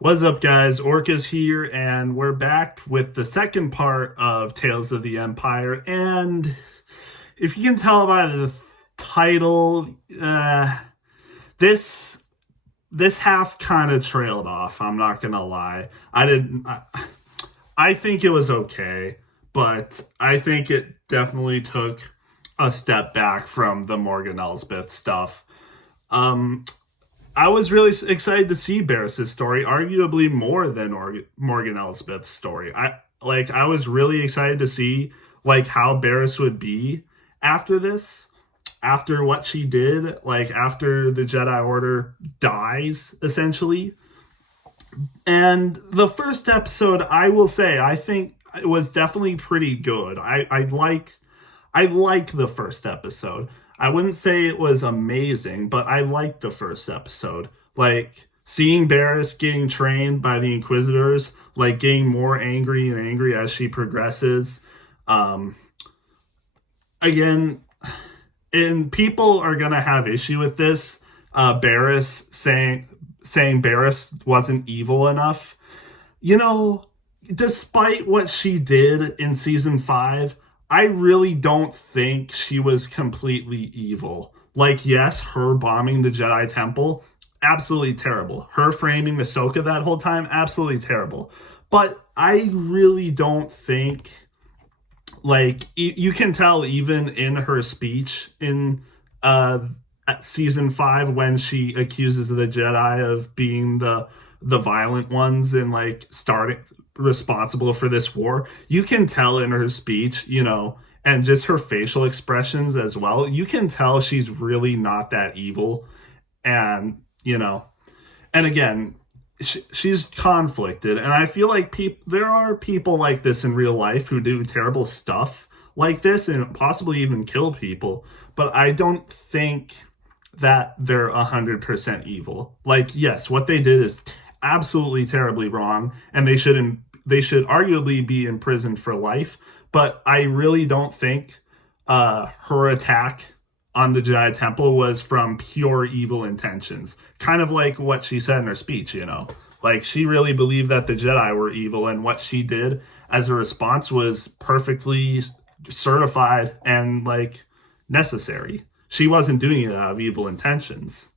What's up, guys? Orca's here, and we're back with the second part of Tales of the Empire. And if you can tell by the title, this this half kind of trailed off. I'm not gonna lie. I think it was okay, but I think it definitely took a step back from the Morgan Elsbeth stuff. Um, I was really excited to see Barris's story, arguably more than Morgan Elsbeth's story. I was really excited to see like how Barriss would be after this, after what she did, like after the Jedi Order dies, essentially. And the first episode, I will say, I think it was definitely pretty good. I like the first episode. I wouldn't say it was amazing, but I liked the first episode. Like seeing Barriss getting trained by the Inquisitors, like getting more angry and angry as she progresses. Um, Again, and people are gonna have issue with this. Barriss saying Barriss wasn't evil enough. You know, despite what she did in season 5, I really don't think she was completely evil. Like, yes, her bombing the Jedi Temple, absolutely terrible. Her framing Ahsoka that whole time, absolutely terrible. But I really don't think, like, you can tell even in her speech in uh season 5 when she accuses the Jedi of being the violent ones and like starting responsible for this war. You can tell in her speech, and just her facial expressions as well. You can tell she's really not that evil. And, and again, she's conflicted. And I feel like there are people like this in real life who do terrible stuff like this and possibly even kill people. But I don't think that they're 100% evil. Like, yes, what they did is absolutely terribly wrong, and they should arguably be imprisoned for life. But I really don't think her attack on the Jedi Temple was from pure evil intentions. Kind of like what she said in her speech. Like, she really believed that the Jedi were evil, and what she did as a response was perfectly certified and, like, necessary. She wasn't doing it out of evil intentions.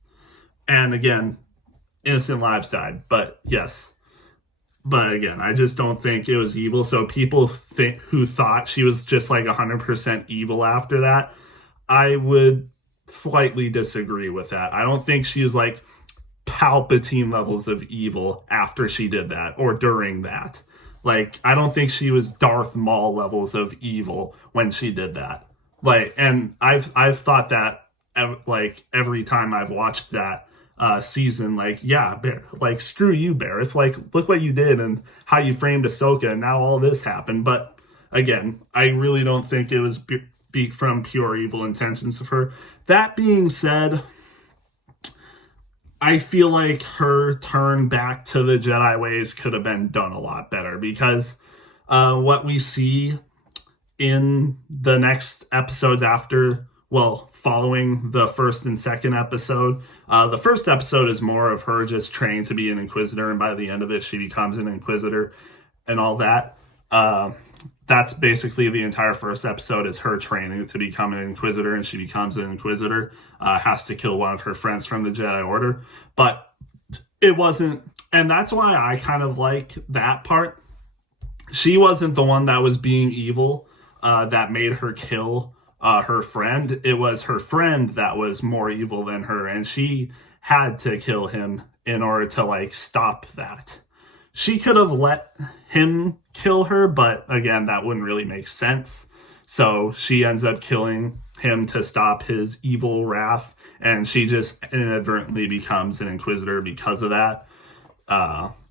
And again, innocent lives died. But yes. But again, I just don't think it was evil. So people who thought she was just like 100% evil after that, I would slightly disagree with that. I don't think she was like Palpatine levels of evil after she did that or during that. Like, I don't think she was Darth Maul levels of evil when she did that. Like, and I've thought that like every time I've watched that season, like, yeah, like, screw you, Barriss. Like, look what you did and how you framed Ahsoka, and now all this happened. But again, I really don't think it was be from pure evil intentions of her. That being said, I feel like her turn back to the Jedi ways could have been done a lot better, because what we see in the next episodes after, well, following the first and second episode. The first episode is more of her just training to be an Inquisitor, and by the end of it, she becomes an Inquisitor and all that. That's basically the entire first episode, is her training to become an Inquisitor, and she becomes an Inquisitor, has to kill one of her friends from the Jedi Order. But it wasn't, and that's why I kind of like that part. She wasn't the one that was being evil, that made her kill her friend. It was her friend that was more evil than her, and she had to kill him in order to, like, stop that. She could have let him kill her, but again, that wouldn't really make sense. So she ends up killing him to stop his evil wrath, and she just inadvertently becomes an Inquisitor because of that.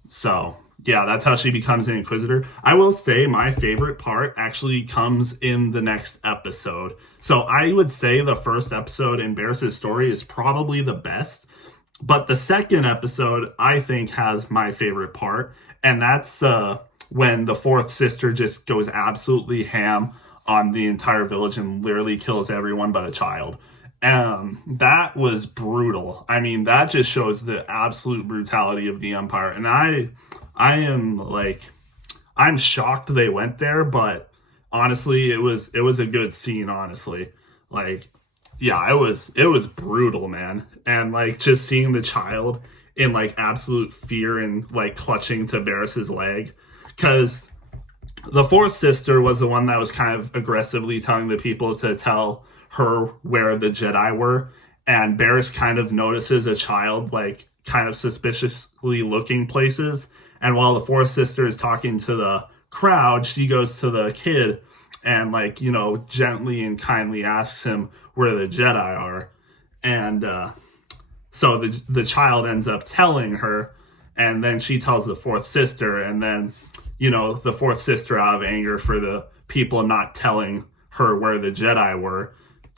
So yeah, that's how she becomes an Inquisitor. I will say my favorite part actually comes in the next episode. So I would say the first episode in Barriss' story is probably the best. But the second episode, I think, has my favorite part. And that's when the fourth sister just goes absolutely ham on the entire village and literally kills everyone but a child. That was brutal. I mean, that just shows the absolute brutality of the Empire. And I am like, I'm shocked they went there, but honestly, it was a good scene, honestly. Like, yeah, it was brutal, man. And like just seeing the child in like absolute fear and like clutching to Barriss's leg. Cause the fourth sister was the one that was kind of aggressively telling the people to tell her where the Jedi were. And Barriss kind of notices a child like kind of suspiciously looking places. And while the fourth sister is talking to the crowd, she goes to the kid and like, gently and kindly asks him where the Jedi are. And so the child ends up telling her, and then she tells the fourth sister, and then the fourth sister, out of anger for the people not telling her where the Jedi were,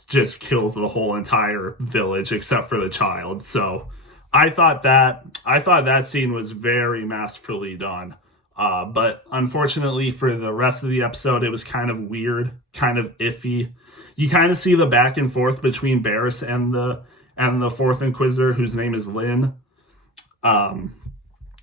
just kills the whole entire village except for the child. So I thought that scene was very masterfully done. But unfortunately for the rest of the episode, it was kind of weird, kind of iffy. You kind of see the back and forth between Barriss and the fourth Inquisitor, whose name is Lynn.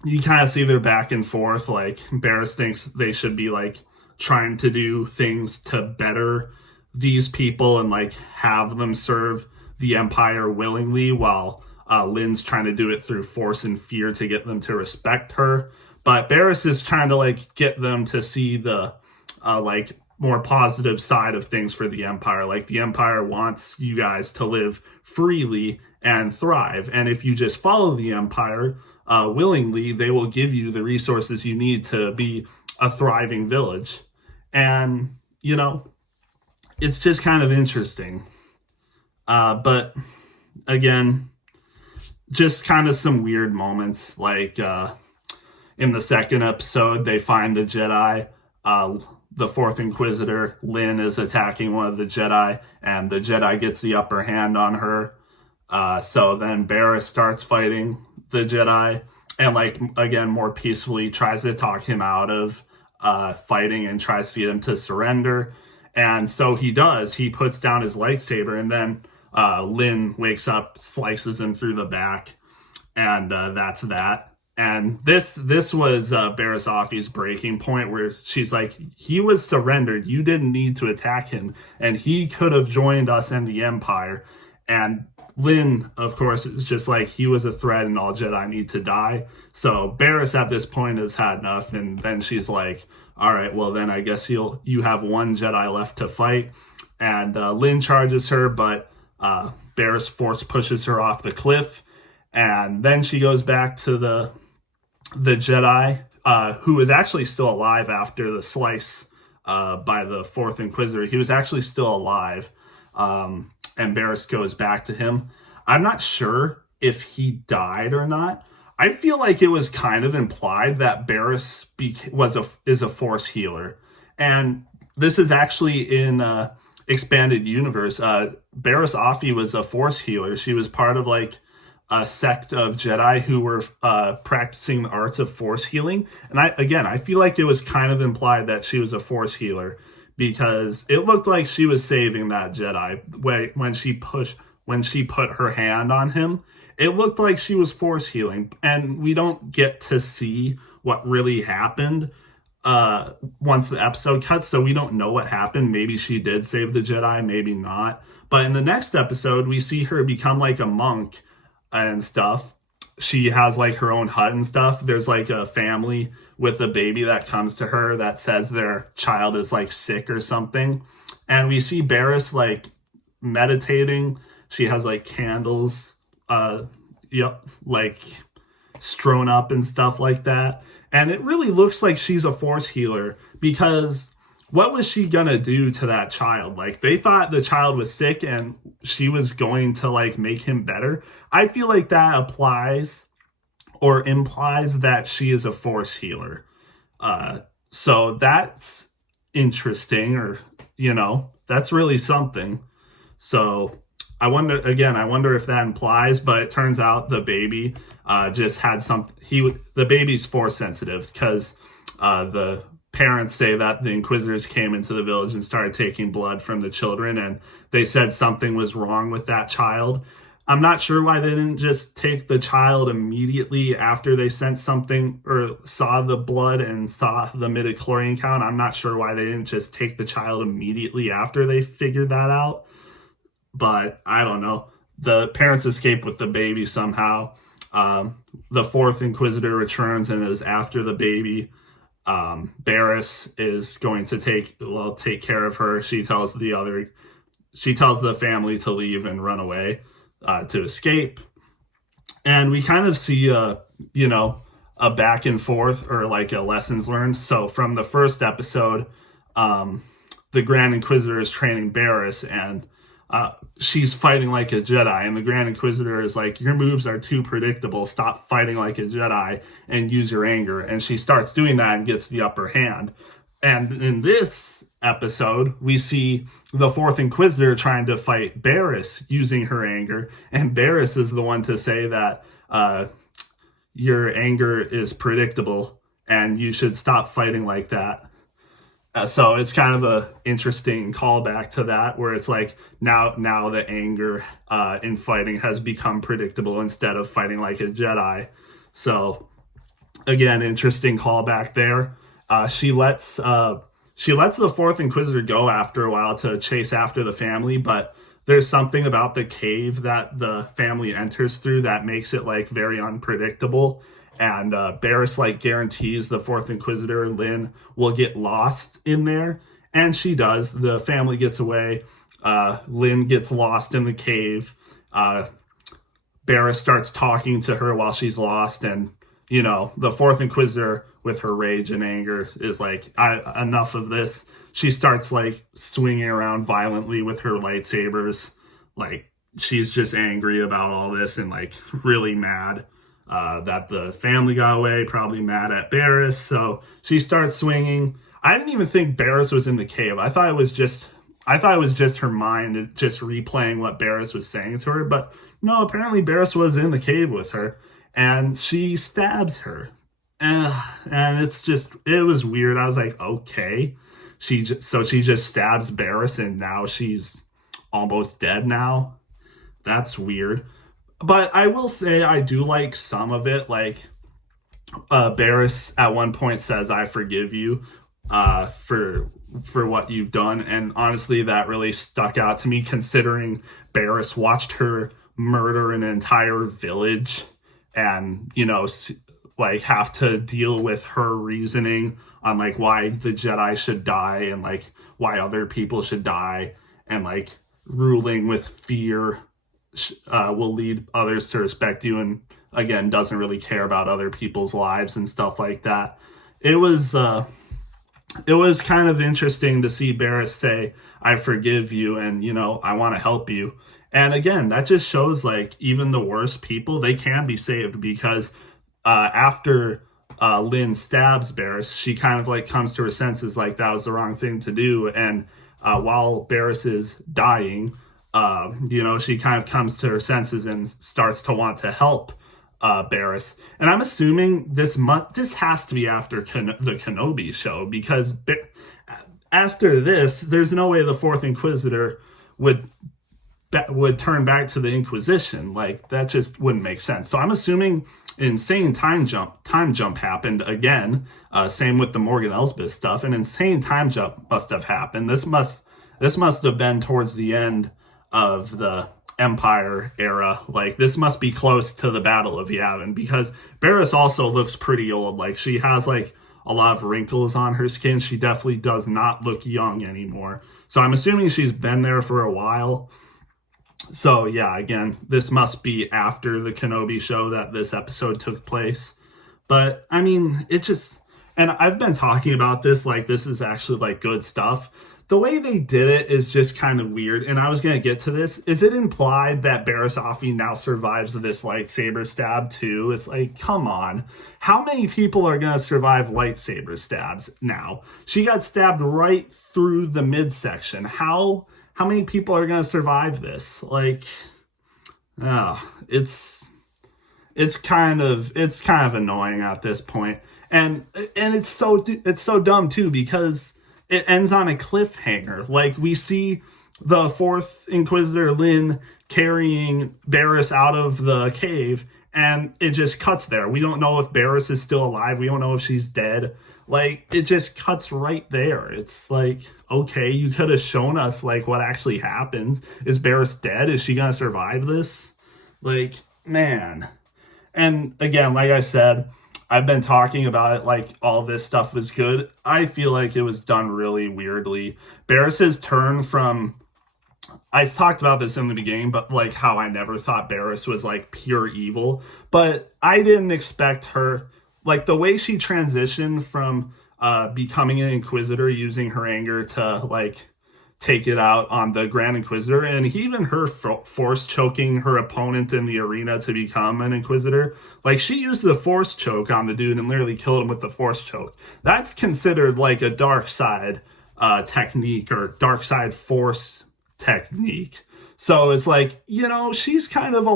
You kind of see their back and forth. Like Barriss thinks they should be like trying to do things to better these people and like have them serve the Empire willingly, while Lynn's trying to do it through force and fear to get them to respect her. But Barriss is trying to like get them to see the like more positive side of things for the Empire. Like the Empire wants you guys to live freely and thrive. And if you just follow the Empire willingly, they will give you the resources you need to be a thriving village. And, it's just kind of interesting. But again, just kind of some weird moments. Like in the second episode, they find the Jedi. The fourth Inquisitor, Lynn, is attacking one of the Jedi, and the Jedi gets the upper hand on her. So then Barriss starts fighting the Jedi, and like again more peacefully tries to talk him out of fighting and tries to get him to surrender. And so he does. He puts down his lightsaber, and then Lynn wakes up, slices him through the back, and that's that. And this was Barriss Offee's breaking point, where she's like, he was surrendered. You didn't need to attack him, and he could have joined us and the Empire. And Lynn, of course, is just like, he was a threat and all Jedi need to die. So Barriss at this point has had enough, and then she's like, all right, well then I guess you have one Jedi left to fight. And Lynn charges her, but Barriss force pushes her off the cliff. And then she goes back to the Jedi, who is actually still alive after the slice by the fourth Inquisitor. He was actually still alive. And Barriss goes back to him. I'm not sure if he died or not. I feel like it was kind of implied that Barriss is a Force healer. And this is actually in Expanded Universe. Barriss Offee was a Force healer. She was part of like a sect of Jedi who were practicing the arts of Force healing. And I feel like it was kind of implied that she was a Force healer, because it looked like she was saving that Jedi when she put her hand on him. It looked like she was Force healing, and we don't get to see what really happened once the episode cuts, so we don't know what happened. Maybe she did save the Jedi, maybe not. But in the next episode, we see her become like a monk and stuff. She has like her own hut and stuff. There's like a family with a baby that comes to her that says their child is like sick or something. And we see Barriss like meditating. She has like candles, like strewn up and stuff like that. And it really looks like she's a Force healer, because what was she gonna do to that child? Like, they thought the child was sick and she was going to like make him better. I feel like that applies or implies that she is a Force healer. So that's interesting, or that's really something. So I wonder if that implies, but it turns out the baby just had the baby's Force sensitive, because the parents say that the Inquisitors came into the village and started taking blood from the children, and they said something was wrong with that child. I'm not sure why they didn't just take the child immediately after they sent something or saw the blood and saw the midichlorian count. I'm not sure why they didn't just take the child immediately after they figured that out. But I don't know. The parents escape with the baby somehow. The fourth Inquisitor returns and is after the baby. Barriss is going to take care of her. She tells the family to leave and run away to escape. And we kind of see a back and forth, or like a lessons learned. So from the first episode, the Grand Inquisitor is training Barriss, and she's fighting like a Jedi, and the Grand Inquisitor is like, your moves are too predictable, stop fighting like a Jedi and use your anger. And she starts doing that and gets the upper hand. And in this episode, we see the fourth Inquisitor trying to fight Barriss using her anger, and Barriss is the one to say that your anger is predictable and you should stop fighting like that. So it's kind of a interesting callback to that, where it's like now the anger in fighting has become predictable instead of fighting like a Jedi. So again, interesting callback there. She lets the fourth Inquisitor go after a while to chase after the family, but there's something about the cave that the family enters through that makes it like very unpredictable. And Barriss like guarantees the fourth Inquisitor, Lynn, will get lost in there. And she does. The family gets away. Lynn gets lost in the cave. Barriss starts talking to her while she's lost. And, the fourth Inquisitor, with her rage and anger, is like, enough of this. She starts like swinging around violently with her lightsabers. Like, she's just angry about all this and like really mad. That the family got away, probably mad at Barriss, so she starts swinging. I didn't even think Barriss was in the cave. I thought it was just her mind just replaying what Barriss was saying to her, but no, apparently Barriss was in the cave with her, and she stabs her. And it was weird. I was like, okay. She just stabs Barriss, and now she's almost dead now. That's weird. But I will say I do like some of it. Like Barriss at one point says, "I forgive you for what you've done," and honestly, that really stuck out to me, considering Barriss watched her murder an entire village, and like have to deal with her reasoning on like why the Jedi should die and like why other people should die, and like ruling with fear will lead others to respect you, and again doesn't really care about other people's lives and stuff like that. It was kind of interesting to see Barriss say, "I forgive you," and I want to help you. And again, that just shows like even the worst people, they can be saved, because after Lynn stabs Barriss, she kind of like comes to her senses, like that was the wrong thing to do. And while Barriss is dying, she kind of comes to her senses and starts to want to help Barriss. And I'm assuming this has to be after the Kenobi show, because after this, there's no way the fourth Inquisitor would turn back to the Inquisition. Like, that just wouldn't make sense. So I'm assuming insane time jump happened again. Same with the Morgan Elsbeth stuff. An insane time jump must have happened. This must have been towards the end of the Empire era. Like, this must be close to the Battle of Yavin, because Barriss also looks pretty old. Like, she has like a lot of wrinkles on her skin. She definitely does not look young anymore. So I'm assuming she's been there for a while. So yeah, again, this must be after the Kenobi show that this episode took place. But I mean, and I've been talking about this, like this is actually like good stuff. The way they did it is just kind of weird, and I was going to get to this. Is it implied that Barriss Offee now survives this lightsaber stab too? It's like, come on. How many people are going to survive lightsaber stabs now? She got stabbed right through the midsection. How many people are going to survive this? Like, it's it's kind of annoying at this point. And it's so dumb too, because it ends on a cliffhanger. Like, we see the fourth Inquisitor Lynn carrying Barriss out of the cave, and it just cuts there. We don't know if Barriss is still alive. We don't know if she's dead. Like, it just cuts right there. It's like, okay, you could have shown us like what actually happens. Is Barriss dead? Is she gonna survive this? Like, man. And again, like I said, I've been talking about it like all this stuff was good. I feel like it was done really weirdly. Barriss's turn from, I talked about this in the beginning, but like how I never thought Barriss was like pure evil. But I didn't expect her, like the way she transitioned from becoming an Inquisitor, using her anger to like take it out on the Grand Inquisitor, and even her force choking her opponent in the arena to become an Inquisitor. Like, she used the force choke on the dude and literally killed him with the force choke. That's considered like a dark side technique, or dark side force technique. So it's like, she's kind of a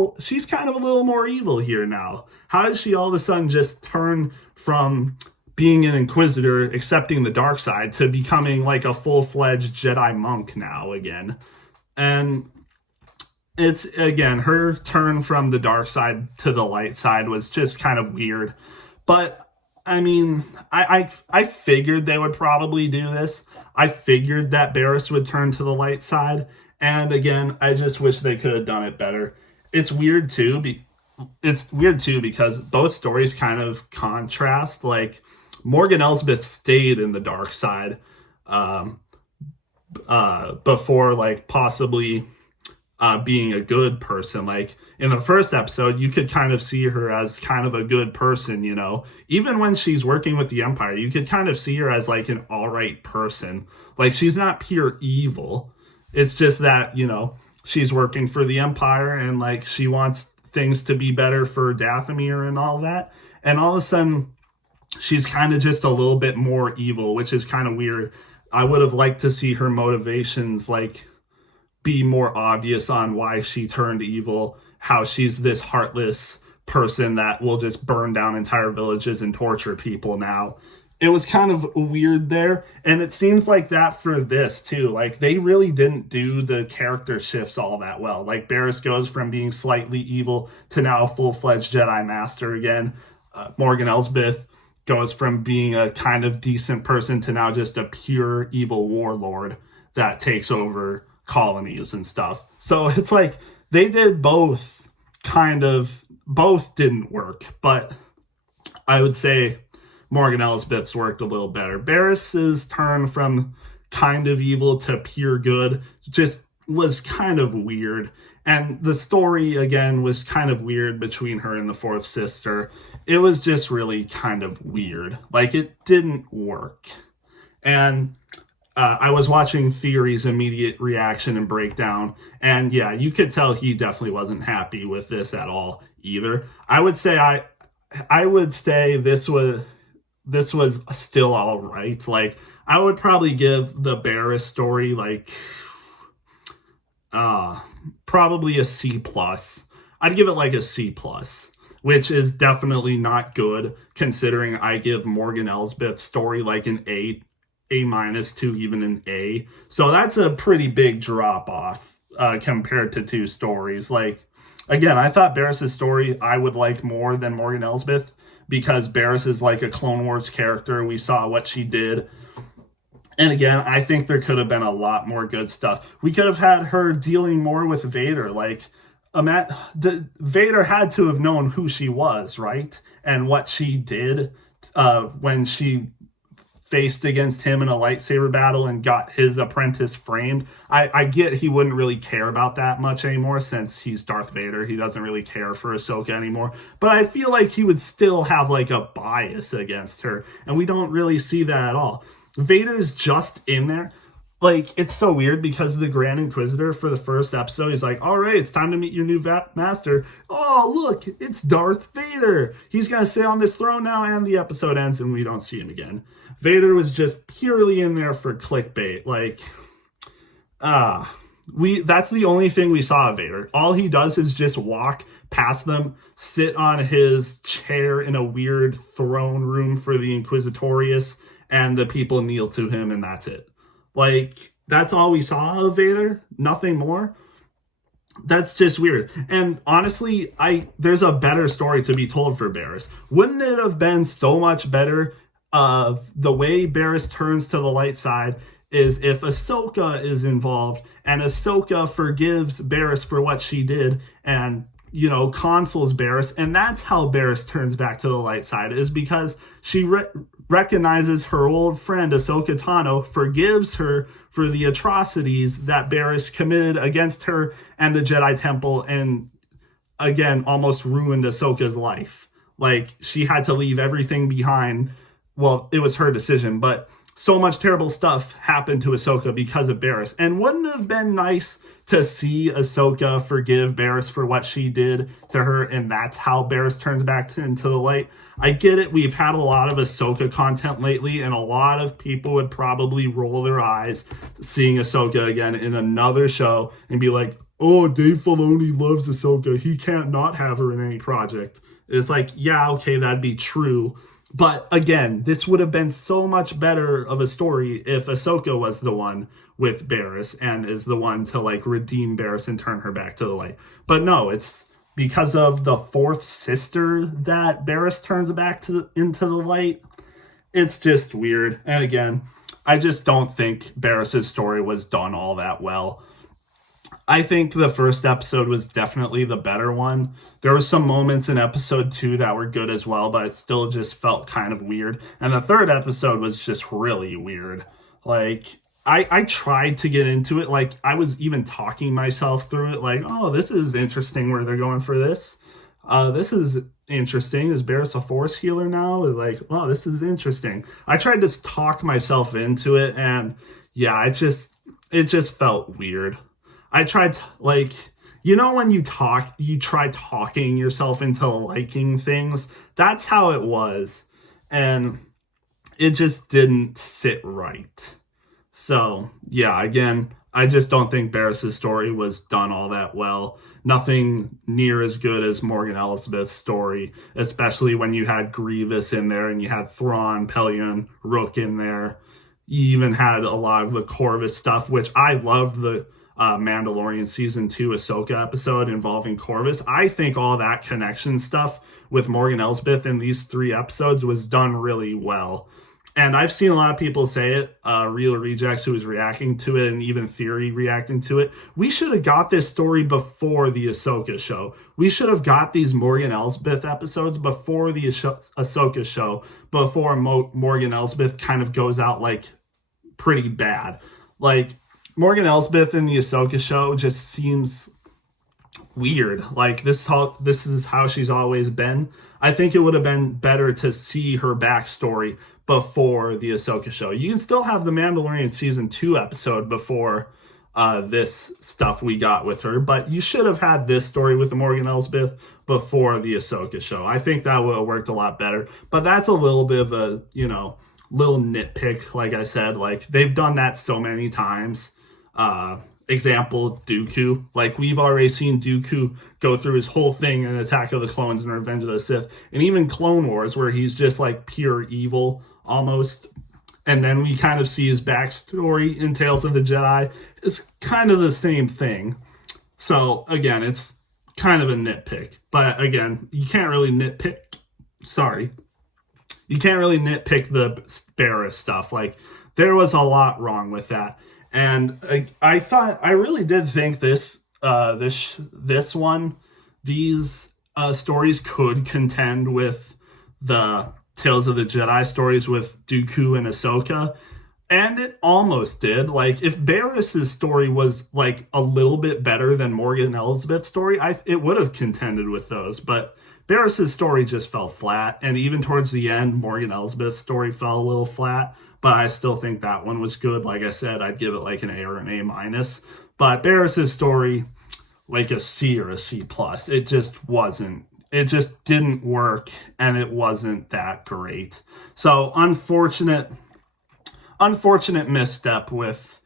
little more evil here now. How does she all of a sudden just turn from being an Inquisitor, accepting the dark side, to becoming like a full-fledged Jedi monk now again? And it's, again, her turn from the dark side to the light side was just kind of weird. But I mean, I figured they would probably do this. I figured that Barriss would turn to the light side. And again, I just wish they could have done it better. It's weird too because both stories kind of contrast. Like, Morgan Elsbeth stayed in the dark side before like possibly being a good person. Like, in the first episode, you could kind of see her as kind of a good person, even when she's working with the Empire, you could kind of see her as like an all right person. Like, she's not pure evil. It's just that, she's working for the Empire, and like she wants things to be better for Dathomir and all that. And all of a sudden, she's kind of just a little bit more evil, which is kind of weird. I would have liked to see her motivations like be more obvious on why she turned evil, how she's this heartless person that will just burn down entire villages and torture people now. It was kind of weird there. And it seems like that for this too. Like, they really didn't do the character shifts all that well. Like, Barriss goes from being slightly evil to now a full-fledged Jedi Master again. Morgan Elsbeth goes from being a kind of decent person to now just a pure evil warlord that takes over colonies and stuff. So it's like they did both didn't work, but I would say Morgan Elsbeth's worked a little better. Barriss's turn from kind of evil to pure good just was kind of weird. And the story, again, was kind of weird between her and the fourth sister. It was just really kind of weird. Like, it didn't work. And I was watching Theory's immediate reaction and breakdown. And yeah, you could tell he definitely wasn't happy with this at all either. I would say this was still all right. Like, I would probably give the Barriss story like probably a C+. I'd give it like a C+, which is definitely not good considering I give Morgan Elsbeth's story like an A- to even an A. So that's a pretty big drop off compared to two stories. Like, again, I thought Barriss's story I would like more than Morgan Elsbeth, because Barriss is like a Clone Wars character. We saw what she did. And again, I think there could have been a lot more good stuff. We could have had her dealing more with Vader. Like, Vader had to have known who she was, right? And what she did when she faced against him in a lightsaber battle and got his apprentice framed. I get he wouldn't really care about that much anymore since he's Darth Vader. He doesn't really care for Ahsoka anymore. But I feel like he would still have like a bias against her. And we don't really see that at all. Vader's just in there. Like, it's so weird because the Grand Inquisitor for the first episode, he's like, all right, it's time to meet your new master. Oh, look, it's Darth Vader. He's going to sit on this throne now, and the episode ends and we don't see him again. Vader was just purely in there for clickbait. Like, That's the only thing we saw of Vader. All he does is just walk past them, sit on his chair in a weird throne room for the Inquisitorius, and the people kneel to him, and that's it. Like, that's all we saw of Vader, nothing more. That's just weird. And honestly, there's a better story to be told for Barriss. Wouldn't it have been so much better the way Barriss turns to the light side is if Ahsoka is involved and Ahsoka forgives Barriss for what she did and, you know, consoles Barriss, and that's how Barriss turns back to the light side, is because she recognizes her old friend Ahsoka Tano, forgives her for the atrocities that Barriss committed against her and the Jedi Temple, and again almost ruined Ahsoka's life. Like, she had to leave everything behind. Well, it was her decision, but so much terrible stuff happened to Ahsoka because of Barriss. And wouldn't it have been nice to see Ahsoka forgive Barriss for what she did to her, and that's how Barriss turns back into the light? I get it. We've had a lot of Ahsoka content lately, and a lot of people would probably roll their eyes seeing Ahsoka again in another show and be like, oh, Dave Filoni loves Ahsoka. He can't not have her in any project. It's like, yeah, okay, that'd be true. But again, this would have been so much better of a story if Ahsoka was the one with Barriss and is the one to like redeem Barriss and turn her back to the light. But no, it's because of the fourth sister that Barriss turns back into the light. It's just weird. And again, I just don't think Barriss's story was done all that well. I think the first episode was definitely the better one. There were some moments in episode 2 that were good as well, but it still just felt kind of weird. And the third episode was just really weird. Like, I tried to get into it. Like, I was even talking myself through it. Like, oh, this is interesting where they're going for this. This is interesting. Is Barriss a force healer now? Like, oh, this is interesting. I tried to talk myself into it, and yeah, it just felt weird. I tried to, like, you know, when you try talking yourself into liking things. That's how it was. And it just didn't sit right. So, yeah, again, I just don't think Barriss's story was done all that well. Nothing near as good as Morgan Elsbeth's story, especially when you had Grievous in there and you had Thrawn, Pelion, Rook in there. You even had a lot of the Corvus stuff, which I loved the Mandalorian season 2 Ahsoka episode involving Corvus. I think all that connection stuff with Morgan Elsbeth in these 3 episodes was done really well. And I've seen a lot of people say it, Real Rejects who was reacting to it, and even Theory reacting to it. We should have got this story before the Ahsoka show. We should have got these Morgan Elsbeth episodes before the Ahsoka show, before Morgan Elsbeth kind of goes out like pretty bad. Like, Morgan Elsbeth in the Ahsoka show just seems weird. Like, this is how she's always been. I think it would have been better to see her backstory before the Ahsoka show. You can still have the Mandalorian season 2 episode before this stuff we got with her, but you should have had this story with the Morgan Elsbeth before the Ahsoka show. I think that would have worked a lot better. But that's a little bit of a, little nitpick. Like I said, like, they've done that so many times. Example, Dooku. Like, we've already seen Dooku go through his whole thing in Attack of the Clones and Revenge of the Sith, and even Clone Wars, where he's just like pure evil almost. And then we kind of see his backstory in Tales of the Jedi. It's kind of the same thing. So again, it's kind of a nitpick. But again, you can't really nitpick. You can't really nitpick the Barriss stuff. Like, there was a lot wrong with that. And I really did think these stories could contend with the Tales of the Jedi stories with Dooku and Ahsoka, and it almost did. Like, if Barriss's story was like a little bit better than Morgan Elsbeth's story, it would have contended with those. But Barriss's story just fell flat, and even towards the end, Morgan Elsbeth's story fell a little flat. But I still think that one was good. Like I said, I'd give it like an A or an A minus. But Barriss's story, like a C or a C plus. It just wasn't. It just didn't work, and it wasn't that great. So unfortunate misstep with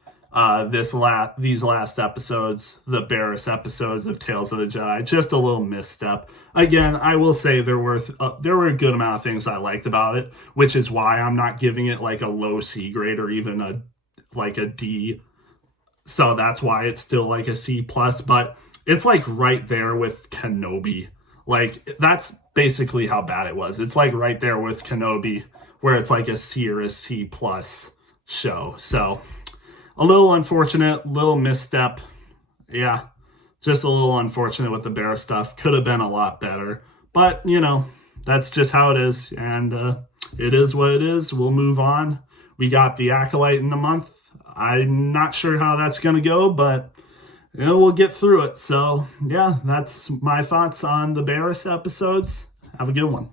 these last episodes, the Barriss episodes of Tales of the Jedi. Just a little misstep. Again, I will say there were a good amount of things I liked about it, which is why I'm not giving it like a low C grade or even a D. So that's why it's still like a C plus, but it's like right there with Kenobi. Like that's basically how bad it was. It's like right there with Kenobi, where it's like a C or a C plus show. So a little unfortunate, little misstep. Yeah, just a little unfortunate with the Bear stuff. Could have been a lot better. But, that's just how it is. And it is what it is. We'll move on. We got the Acolyte in a month. I'm not sure how that's going to go, but we'll get through it. So, yeah, that's my thoughts on the Barriss episodes. Have a good one.